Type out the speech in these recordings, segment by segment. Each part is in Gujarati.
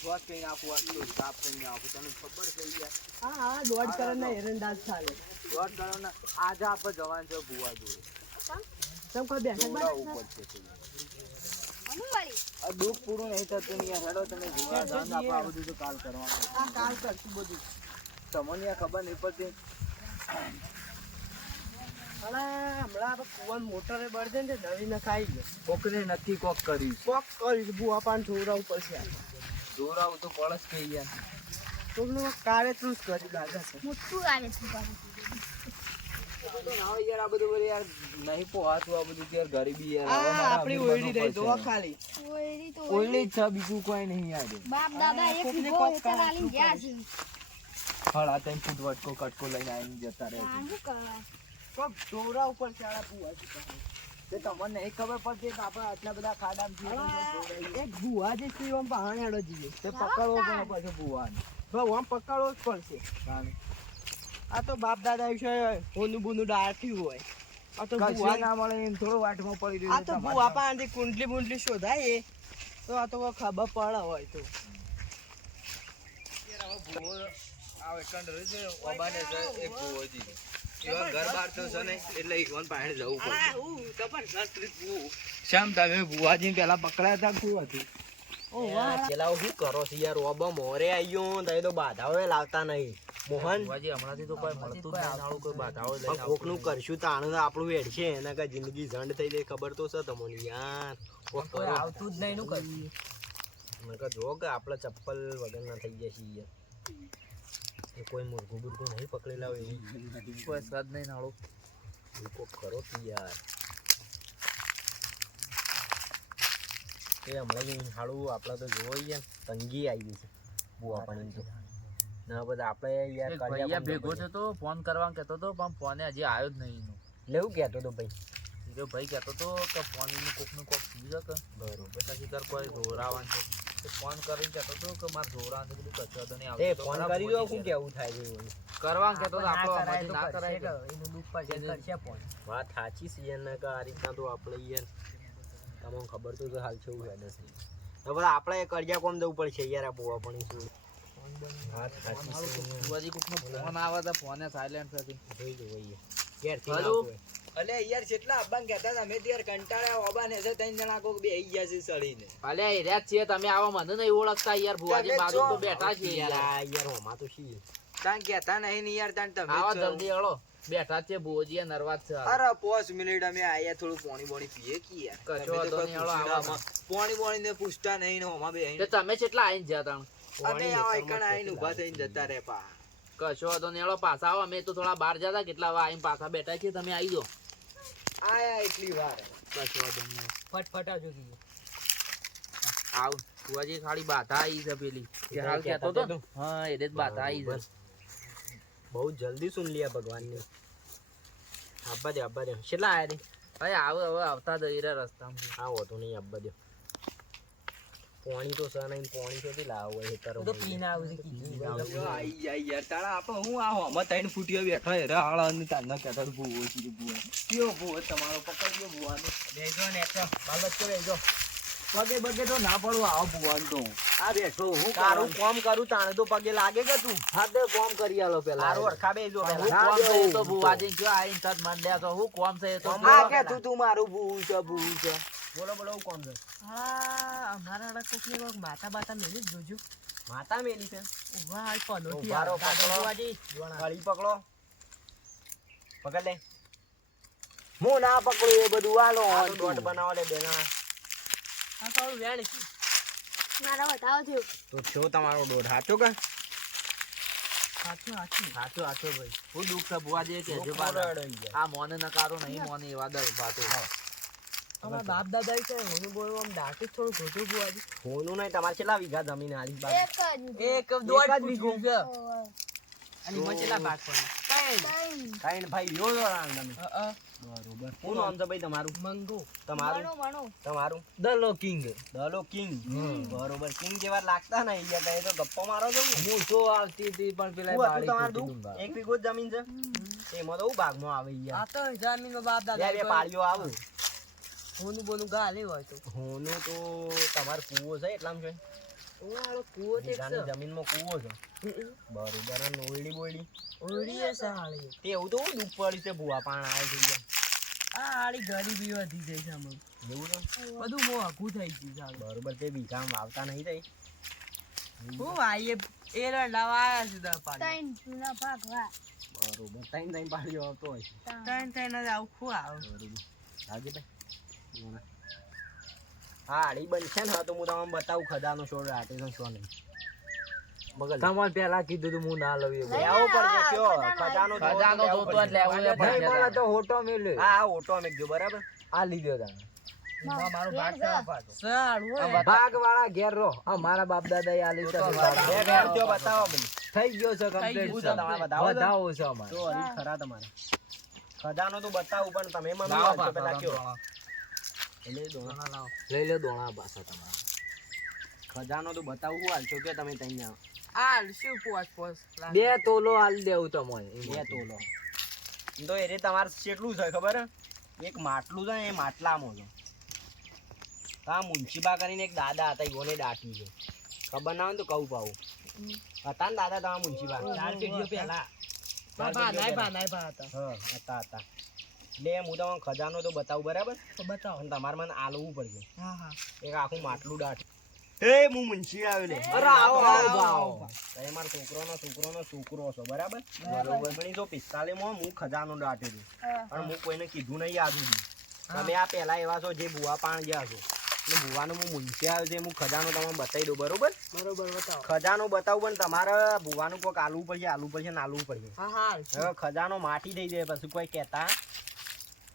શોર્ટ કઈ નાખું આટલું સાફ કઈ નાખું તને ખબર છે યાર. હા દોઢ કરોડના એરંડાજ ચાલે. શોર્ટ કરો ને આજે આપણે જવાનું છે ભુવા જોડે. તમ કોઈ બેઠક જોડા ઉપર છે આ દુઃખ પૂરું નહીં થતું ને યાર. હેડો તમે ભુવા જાન આપણે આ બધું તો કાલ કરવાનું. આ કાલ કરશું બધું. તમને યાર ખબર નહીં પડતી. હમણાં આપણે કુવાન મોટરે બળદે ને દવી ને ખાઈ ગયો. કોકને નથી કોક કર્યું. કોક કરી બુઆ પાન ઠોરાવું પડશે. જોરાવું તો પડે જ કે યાર. કોકનું કાર્યતું જ કરી લાગે છે. મોટું આવે છે યાર આ બધું યાર નહીં પોહાતું આ બધું યાર ગરીબી યાર. આપણી ઓયડી રહી દો ખાલી. ઓયડી જ છે બીજું કોઈ નહીં યાર. બાપ દાદા એક વીઘો હેતર આલીને ગયા છે. હળા તઈ ફૂટ વટકો કટકો લઈને આવીને જતા રહે. શું કરવા? કોક ઠોરા ઉપર ચાળા બુઆજી પાસે. તે તમને નહીં ખબર પડતી કે આપણે આટલા બધા ખાડામાં એક બુઆજી શિવમ બહાને હેડો જઈએ. તે પકડવો પડે પછી ભુવાને. તો આમ પકડવો જ પડશે. આ તો બાપ દાદા વિશે હોનું બુનું ડાળ્યું હોય. આ તો કશું બુઆ ના મળે એમ થોડું વાટમાં પડી રહ્યું. આ તો બુઆ પાસેથી કુંડલી બુંડલી શોધાય તો આ તો ખબર પડે હોય તો. શ્યામ તમે ભુવાજી પેલા પકડાયા હતા શું હતું? પેલા શું કરો છો યાર? ઓબા મોરે આવ્યો તો એ તો બાધાઓ લાવતા નહીં. મોહન હમણાંથી તો કોઈ મળતું જ નહીં. નાળું કોઈ બાધાઓ લઈને પણ કોકનું કરશું તાણ તો આપણું વેડ છે એના કઈ જિંદગી ઝંડ થઈ જાય ખબર તો છે તમને યાર. કોક કરો આવતું જ નહીં નું કર્યું. મને કહો જો કે આપણે ચપ્પલ વગર ના થઈ ગયા છીએ યાર. એ કોઈ મુરઘું બુરઘું નહીં પકડેલા હોય એવી કોઈ સ્વાદ નહીં નાળું. કોક કરો તો યાર. એ હમણાં હાળું આપણે તો જોવો યાર તંગી આવી છે બુઆ પાણી તો ના બધા આપણે યાર ભૈયા ભેગો થતો ફોન કરવા કહેતો હતો પણ ફોને હજી આવ્યો જ નહીં એનો. લેવું કહેતો તો ભાઈ. બીજો ભાઈ કહેતો હતો કે ફોન એનું કોકનું કોક થયું છે કે બરોબર. પછી તાર કોઈ જોરાવાનું છે. તો ફોન કરીને કહેતો હતો કે મારે જોરાવાનું છે બધું કચો તો નહીં એ આવતો. ફોન કરી દો શું કેવું થાય છે એવું. કરવા કહેતો હતો આપણો આમાંથી ના કરાય કે. એનું દુઃખ કરશે ફોન. વાત સાચી છે યાર. ના કે આ રીતના તો આપણે યાર તમને ખબર તો છે હાલ છે એવું હેડે છે. હવે આપણે કરજા કોમ જવું પડશે યાર આ બુઆ પણ શું. વાત સાચી છે. ભુવાજી કોકનો ફોન આવે તો ફોને સાયલેન્ટ હતી. જોઈ લો યાર. ક્યારથી હલો? ના હોય. અલે યાર કેટલા અબ્બાન કહેતા હતા અમે તો યાર કંટાળ્યા ઓબાને છે ત્રણ જણા કોક બે આઈ ગયા છે સળીને. અલે એરિયા જ છીએ તમે આવા મને નહીં ઓળખતા યાર. ભુવાજી બાજુ તો બેઠા છીએ યાર યાર. આ યાર હોમાં તો છીએ. તાન કહેતા નહીં ને યાર. તાન તમે આવો આવો જલ્દી હળો. બેઠા છે ભુવાજી નરવાજ છે. અરે 5 મિનિટ અમે આયા થોડું પાણી બોણી પીએ કે યાર. કશો વાંધો નહીં, હળો આવા. પાણી બોણી ને પૂછતા નહીં ને હોમાં બે તે તમે કેટલા આઈને જ્યા તાણ? અમે આવા એકણ આઈને ઊભા થઈને જતા રે પા. કશો વાંધો નહીં, હળો પાછા આવો. અમે તો થોડા બહાર જતા કેટલા વાર આઈને પાછા બેઠા છીએ. તમે આવી જાઓ. આયા એટલી વાર. કશો વાંધો નહીં. ફટફટ આવજો કીધું. આવ ભુવાજી ખાલી બાધા આવી છે પેલી જે હાલ કહેતો હતો ને. હા એ જ બાધા આવી છે. બહુ જલ્દી સુન लिया ભગવાન ને. આબા દે કેટલા આયા રે? ભાઈ આવો હવે આવતા જઈ રહ્યા રસ્તામાં. આવો તો નહીં આબા દે. પાણી તો સા નહીં પાણી તો લાવ હોય હેતરો તો પીને આવું છે કીધું. આઈ યાર તારા આપણે હું આ હોમાં તઈને ફૂટીઓ બેઠો હે રે હાળા ને તારના કહેતા ભૂવો છે ભૂવો. કયો ભૂવો તમારો પકડ્યો ભૂવાનો? બેજો ને તો બાલ બચ્ચો બેજો. પગે બગે તો ના પડવું આવો ભૂવાન તો. આ બેઠો હું તારું કામ કરું તાણે તો પગે લાગે કે તું? હા તો કામ કરી આલો પેલા. હારું અરખા બેજો હું પેલા. કોમ છે એ તો ભુવાજી કયો આઈને તત માંડ્યા તો હું કોમ છે એ તો આ કે તું મારું ભૂવું છે. બોલો બોલો હું કોણ છે? હા અમારા અડક કોકની કોક માતા બાતા મેલી જ જોજો. માતા મેલી છે. ઉભા હાલ પલોથી ઉભારો આવે. દાદા પકડો. બુઆજી, ગળી પકડો. પકડ લે. હું ના પકડું એ બધું આલો દોટ બનાવો લે બેના. આ તો વેણ છે. મારા બતાવો થયો. તો છો તમારો દોટ સાચો કે? સાચું સાચું. સાચો સાચો ભાઈ. હું દુઃખ છે ભુવાજી કહેજો પાછા. આ મોને નકારો નહીં મોને એવા દર ભાતો. અમારા બાપ દાદા છે હું બોલવા આમ દાટી થોડું ખોટું બુઆજી. હોનું નહીં તમારે કેટલા વીઘા જમીન આલી બાજુ? એક જ. એક એક દોઢ જ વીઘો. પૂછ્યું છે. ઓય. અને એમાં કેટલા ભાગ પડે? ત્રણ. કાઈ ભાઈ રહ્યો છો રામ તમે. બરોબર. શું નામ છે ભાઈ તમારું? મંગુ. તમારું મણો. તમારું દલો કિંગ. દલો કિંગ. બરોબર. કિંગ જેવા લાગતા નહીં યાર. એ તો ગપ્પો મારો છો. હું તો આવતી હતી પણ પેલા શું હતું બાળી તમારું તૂટી દુઃખ? ગયું. એક વીઘો જ જમીન છે. એમાં તો હું ભાગમાં આવે યાર. આ તો જમીન બાપ બે દાદા બે પાળીઓ આવું. હોનું બોનું ગાલે હોય તો. હોનું તો તમાર કૂવો છે એટલામાં છે. ઓળો કૂવો છે વીઘાની જમીનમાં કૂવો છે બરોબર અને ઓયડી બોયડી ઓળી છે સાળી તે એવું તો દુઃખ પડી છે ભૂવા પાણ આવે છે યાર. આ આળી ગરીબી વધી જાય છે આમાં એવું છે બધું મોઘું થઈ ગયું સારું બરોબર તે વીઘામાં વાવતા નહીં થઈ હું આઈએ એરંડા વાયા છે દસ પાડી ત્રણ જૂના ભાગ વા બરોબર ત્રણ ત્રણ પાડીઓ આવતો હોય છે. ત્રણ જ આવું ખું આવે બરોબર રાજેભાઈ બોલો. હા આડી બનશે ને તો હું તમને બતાવું ખજાનો છોડ રાતે છે શું નહીં મગજ તમારે પેલા કીધું તું હું ના લઉં એવું. લેવો પડશે કયો ખજાનો ખજાનો જોતો જ લેવો એ પડશે. નહીં મળે તો હોટો મેલ્યો. હા ઓટો અમે ગયો બરાબર આ લીધો તમે. મારો ભાગ ઘેર કયા પાડો સારું આ હોય ભાગ વાળા ઘેર રહો. અમારા બાપ દાદા આ લીધો બે ઘેર જો બતાવો ભાઈ થઈ ગયો છે complete એવું છે. છે તમારે બતાવો તો. વધાવો છે અમારે. તો હરી ખરા તમારે ખજાનો તો બતાવું પણ તમે મને લાવો વાંચો પેલા પાછા કયો દોણા. એટલે દોણા લાવો લઈ લે દોણા પાછા તમારા. ખજાનો તો બતાવું હું હાલશો કે તમે ત્યાં આ શું પોસ બે તોલો આલ દેવું તમને. બે તોલો તો એ રે તમારે કેટલું છે ખબર હે? એક માટલું છે ને એ માટલામાં છે આ મુનશીબા કરીને એક દાદા હતા ઈઓને દાટી છે ખબર ના હોય ને તો કહું પાવું હતા ને દાદા તમારા મુનશીબા 4 પેઢીઓ પહેલા હતા હા હતા એટલે હું તમને ખજાનો તો બતાવું બરાબર તો બતાવો અને તમારે મને આલવું પડશે હા હા એક આખું માટલું દાટ એ હું મુનશી આવ્યો લે અરે આવો આવો આવો. તમે મારા છોકરોનો છોકરો છો બરાબર બરોબર 1945 માં હું ખજાનો દાટેલું અને હું કોઈને કીધું નહીં યાદ સુધી તમે આ પહેલા એવા છો જે ભુવા પાણ ગયા છો એટલે ભુવાનું હું મુનશી આવ્યો છે હું ખજાનો તમને બતાવી દઉં બરોબર બરોબર બતાવો ખજાનો બતાવું પણ તમારે ભુવાનું કોઈક આલવું પડશે ને આલવું પડશે હા હા હવે ખજાનો માટી થઈ જાય પછી કોઈ કહેતા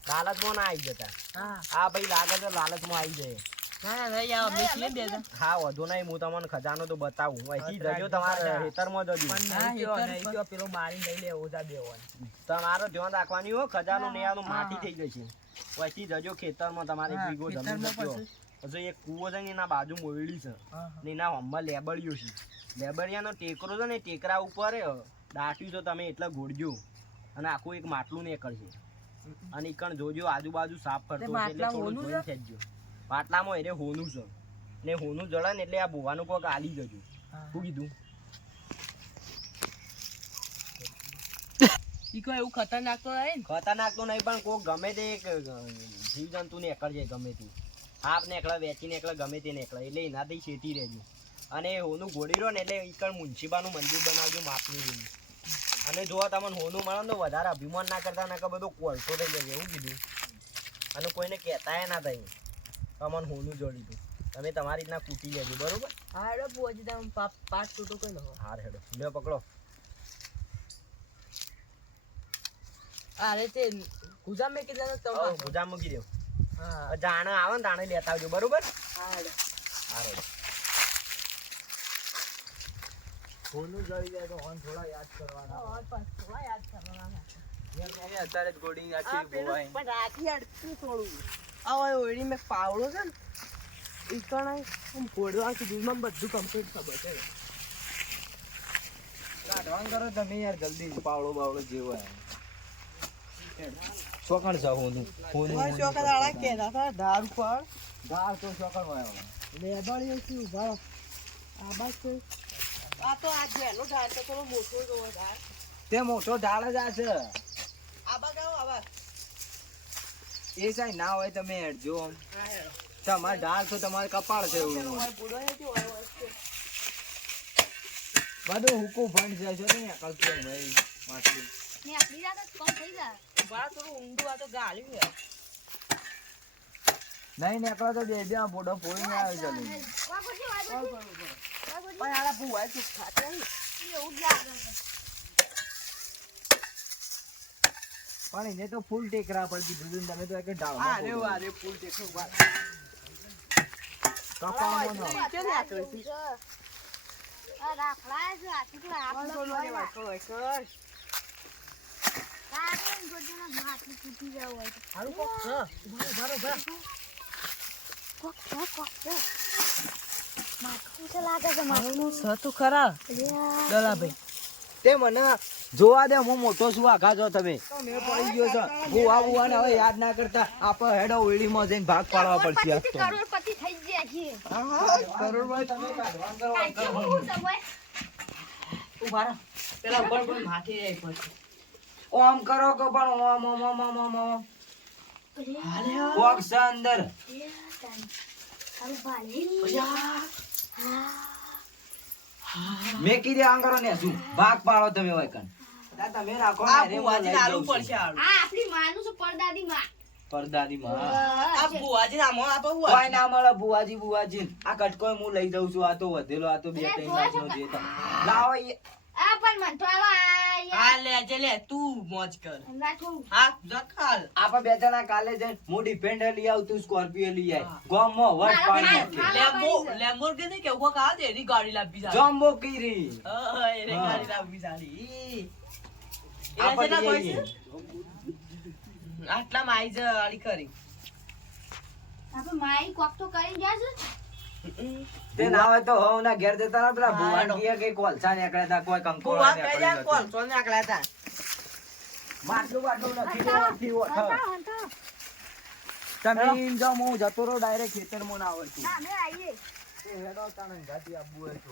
લાલચમાં ના આવી જતા હા હા ભાઈ લાગે છે લાલચમાં આવી જાય ના ના યાર બેસી બે જા હા વધુ નહીં હું તમને ખજાનો તો બતાવું અહીંથી જજો તમારે ખેતરમાં જજો પણ પેલો મારી લઈ લે ઓજા દેવાનો તમારો ધ્યાન રાખવાની હો ખજાનો ને આનું માટી થઈ જશે અહીંથી જજો ખેતરમાં તમારે એક વીઘો જમીન જજો પછી એક કૂવો છે ને એના બાજુ મોયડી છે ને એના હમણાં લેબડિયો છે લેબડિયાનો ટેકરો છે ને ટેકરા ઉપર દાટ્યું છે તમે એટલે ઘોડજો અને આખું એક માટલું નીકળશે અને ઈકણ જોજો આજુબાજુ સાફ કરતો હશે એટલે થોડું જોઈને ખેંચજો પાટલામાં એને હોનું છે ને હોનું જડે ને એટલે આ ભુવાનું કોક આલી જજો શું કીધું ઈ કોઈ એવું ખતરનાક તો નહીં ને ખતરનાક તો નહીં પણ કોક ગમે તે એક જીવજંતુ નીકળજે ગમે તે સાપ નીકળે વેચી નીકળે ગમે તે નીકળે એટલે એનાથી છેટી રહેજો અને હોનું ઘોડી રહ્યો ને એટલે ઈકણ મુનશીબાનું મંદિર બનાવજો માપની અને જો તમને હોનું મળે તો વધારે અભિમાન ના કરતા નકર બધો કોલસો થઈ જશે એવું કીધું અને કોઈને કહેતાય ના થાય તમને હોનું જોડી દઉં તમે તમારી રીતના કૂટી લેજો બરોબર હા હેડો પોજી તમે પાટ તૂટો કઈ લો હાર હેડો લ્યો પકડો અરે તે ગુજામ મે કીધા તમે ગુજામ મૂકી દો હા જાણે આવે ને તાણે લેતા આવજો બરોબર હા હેડો હાર હેડો હોનું જઈ જાય તો ઓન થોડા યાદ કરવાના. ઓર પાસ થોડા યાદ કરવાના અત્યારે જ ગોડી આ પેલું પણ રાખી અડતું થોડું આ હોય ઓળી મે પાવડો છે ને ઈ કણાય આમ ઘોડવા કીધું મને બધું કમ્પ્લીટ ખબર છે કાઢવાનું કરો તમે યાર જલ્દી પાવડો બાવડો જેવો ચોકણ છે હોનું ઓય ચોકા દાડા કેતા હતા ધાર ઉપર ગાર તો ચોકડ હોય લેબળીઓ શું ઉભા આ બાદ છે આ તો આ જેનો ધાર તો થોડો મોટો જોવો ધાર તે મોટો ઢાળ જ આ છે આ બા ગાવ આવા એ સાઈ ના હોય તમે હેડજો આમ. હા હેડો તમારે ઢાળ તો તમારે કપાળ છે એવું ઓય બુડો હે જો ઓય બધું હુકુ ફંડ જાય છે ને કલ્પના ભાઈ માછલી ને આપણી રાત જ કોમ થઈ જાય બા થોડું ઊંડું આ તો ગાલ્યું હે નહીં નીકળો તો બે બે બોડો ફોડીને આવી જલ્દી વાગોજી વાગોજી વાગોજી પણ આલા ભૂવાય ચૂપ ખાતે એવું જ લાગે છે પણ એને તો ફૂલ ટેકરા પર કીધું હતું ને તમે તો એક ઢાળ અરે ફૂલ ટેકરો બા કપાવાનો કેમ ના કરી આ રાખલા છે આથી તો આપણે કર કર કાઢીને ગોડીના હાથથી તૂટી જાવ હોય હારું કોક હા બરાબર કોક છે માથું છે લાગે છે મારું સતું ખરા માથું દલાભાઈ તે મને જોવા દે હું મોટો છું આઘા છો તમે મેં પડી ગયો છે બુવા બુવાને હવે યાદ ના કરતા આપણે હેડો ઓઈડીમાં જઈને ભાગ પાડવા પડશે આજ તો કરોડપતિ થઈ ગયા છીએ કરોડભાઈ તમે કાઢવાનું કરો, આમ કરો. શું સમય ઉભા રહો. પેલા ઉપર કોઈ માથે જાય પછી. ઓમ કરો કે પણ ઓમ ઓમ ઓમ ઓમ ઓમ ઓમ. કોક છે અંદર. અરે ભાઈ મેકી દે આમ કરો ને શું ભાગ પાડો તમે હોય કન. તમે રાખો આ ને, બુવાજીને લઈ આલવું જાઉં પડશે છું. આલવું. આ આપણી માનું છે પરદાદી માં પરદાદીમાં. આ બુવાજીને આમાં આપો કોઈ બુવાજી. ના મળે બુવાજી બુવાજી. આ કટકોય હું લઈ જાઉં છું. આ તો વધેલો, આ તો 2-3 લાખનો જે તમે. લાવો એ. આ પણ મન તો આવા હા લે જે લે તું મોજ કર. હમણાં થોડું હા જખાલ. આપણે બે જણા કાલે જઈને હું ડિફેન્ડર લઈ આવું, તું સ્કોર્પિયો લઈ આય. ગોમમાં વટ પાડી નાખે. લેમ્બોર્ગિની કે ઉભો કા દે એની ગાડી લાવવી સારી. જમ્બો કીરી. એને ગાડી લાવવી સારી. આપણે એના જેના લઈ કોઈ આવીએ. છે? આટલામાં આઈ જા આડી કરી. આપણે માઈ કોક તો કરીને જાશું તે ના હોય તો હવ ના ઘેર જતા ના પેલા હા, ભુવન હેડો. કીએ કે કોલસા નીકળ્યા તા, કોઈ કંકોળા કુવા નીકળ્યું પેજા નતું. કોલ સોને આકડા હતા. માટલું બાટલું નથી લેવાતી હોત. તમે જો હું જતો રહું ડાયરેક્ટ ખેતરમાં ના હોય તું. ના અમે આવીએ એ હેડો તાણે ગાડી આપવું હોય તો